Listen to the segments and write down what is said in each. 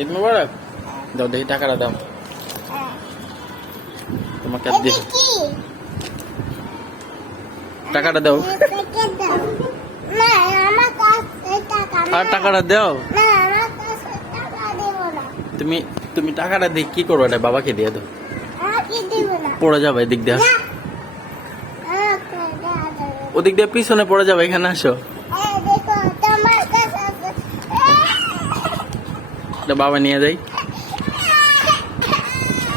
ঈদ মোবারক। দাও দেখি টাকাটা দাও, তোমাকে আর দিই। টাকাটা দাও, আর টাকাটা দাও। তুমি তুমি টাকাটা দিয়ে কি করবো? এটা বাবাকে দিয়ে দাও, পড়ে যাবে। এদিক দিয়ে আসো, ওদিক দিয়ে পিছনে পড়ে যাবে। এখানে আসো, বাবা নিয়ে যাই।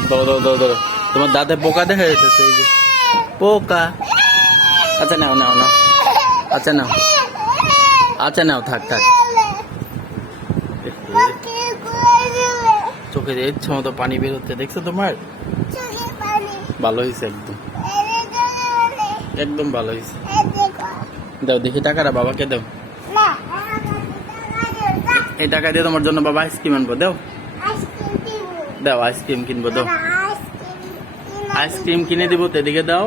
দাও দাও দাও দাও, তোমার দাঁতে পোকা দেখা যাচ্ছে, এই যে পোকা। আচ্ছা নাও নাও নাও, আচ্ছা নাও, আচ্ছা নাও, থাক থাক। চোখে ইচ্ছা মতো পানি বের হচ্ছে, দেখছো তোমার? ভালো হয়েছে, একদম একদম ভালো হয়েছে। দাও দেখি টাকাটা বাবাকে দাও। এই টাকা দিয়ে তোমার জন্য বাবা আইসক্রিম আনবো। দাও দাও, আইসক্রিম কিনবো। দাও আইসক্রিম কিনে দিব, তো এদিকে দাও।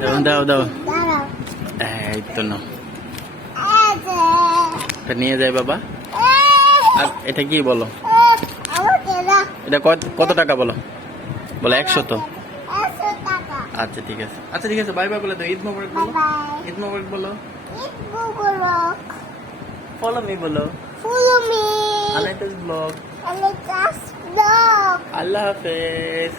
দাও দাও দাও, এই তো নাও, এটা নিয়ে যায় বাবা। আর এটা কি বলো? এটা কত টাকা বলো? বলো 100 তো। আচ্ছা ঠিক আছে, আচ্ছা ঠিক আছে, বাই বাই বলে দাও। ঈদ মোবারক বলো, ঈদ মোবারক বলো। ফলো মি বলো, আলাইকুম ব্লগ। আল্লাহ হাফেজ।